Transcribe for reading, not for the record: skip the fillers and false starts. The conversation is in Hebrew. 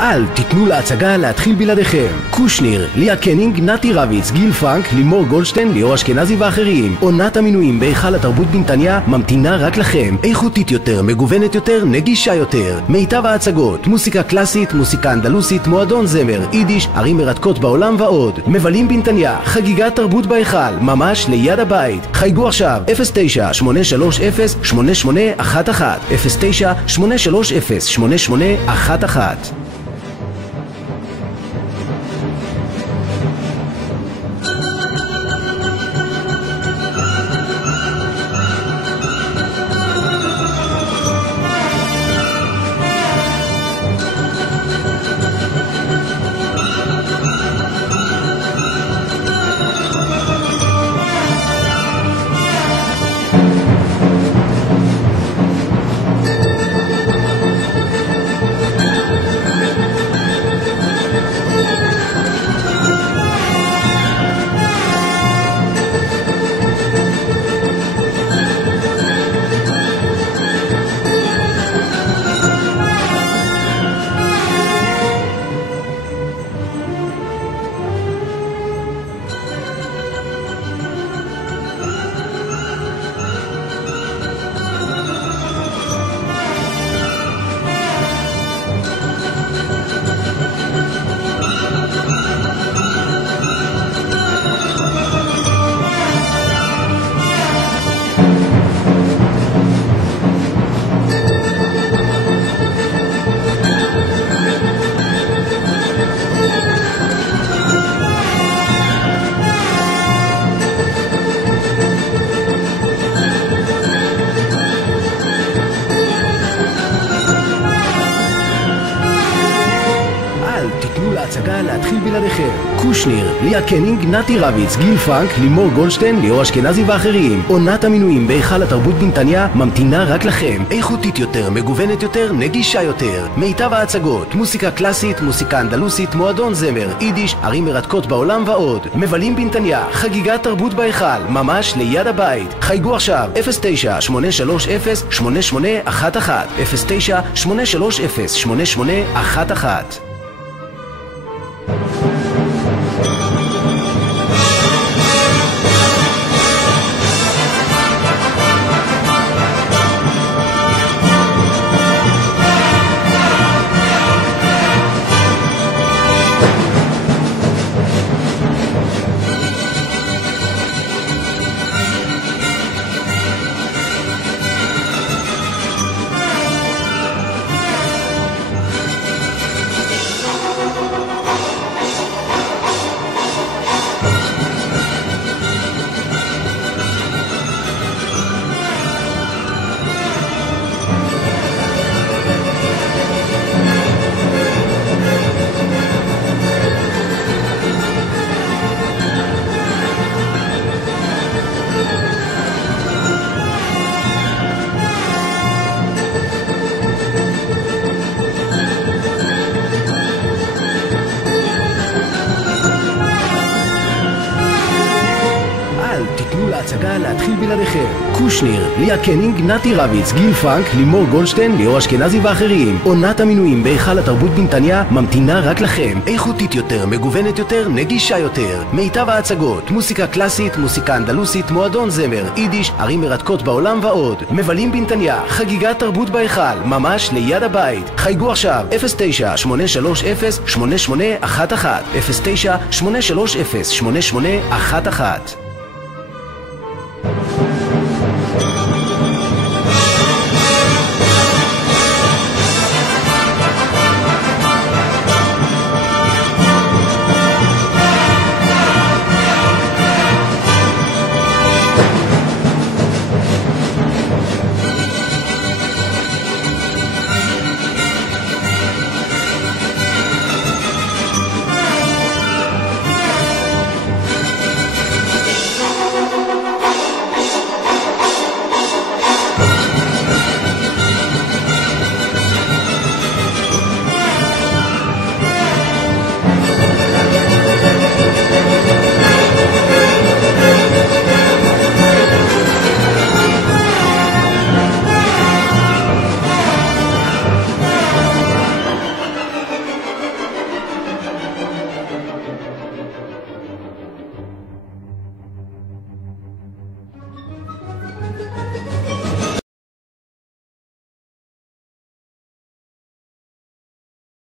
אל תיתנו להצגה להתחיל בלעדיכם. קושניר, ליה קנינג, נתי רביץ, גיל פרנק, לימור גולדשטיין, ליאור אשכנזי ואחרים. עונת המינויים בהיכל התרבות בנתניה ממתינה רק לכם. איכותית יותר, מגוונת יותר, נגישה יותר. מיטב ההצגות, מוסיקה קלאסית, מוסיקה אנדלוסית, מועדון זמר, יידיש, ערים מרתקות בעולם ועוד. מבלים בנתניה, חגיגת תרבות בהיכל, ממש ליד הבית. חייגו עכשיו 09-830-8811 09-830-8811. להצגה להתחיל בלעדיכם. קושניר, ליה קנינג, נתי רביץ, גיל פרנק, לימור גולדשטיין, ליאור אשכנזי ואחרים. עונת המינויים בהיכל התרבות בנתניה ממתינה רק לכם. איכותית יותר, מגוונת יותר, נגישה יותר. מיטב ההצגות, מוסיקה קלאסית, מוסיקה אנדלוסית, מועדון זמר, יידיש, ערים מרתקות בעולם ועוד. מבלים בנתניה, חגיגת תרבות בהיכל, ממש ליד הבית. חייגו עכשיו 09-830-8811 09-830-8811. להצגה להתחיל בלעדיכם. קושניר, ליה קנינג, נתי רביץ, גיל פרנק, לימור גולדשטיין, ליאור אשכנזי ואחרים. עונת המינויים בהיכל התרבות בנתניה ממתינה רק לכם. איכותית יותר, מגוונת יותר, נגישה יותר. מיטב ההצגות, מוסיקה קלאסית, מוסיקה אנדלוסית, מועדון זמר, יידיש, ערים מרתקות בעולם ועוד. מבלים בנתניה, חגיגת תרבות בהיכל, ממש ליד הבית. חייגו עכשיו 09-830-8811 09-830-8811.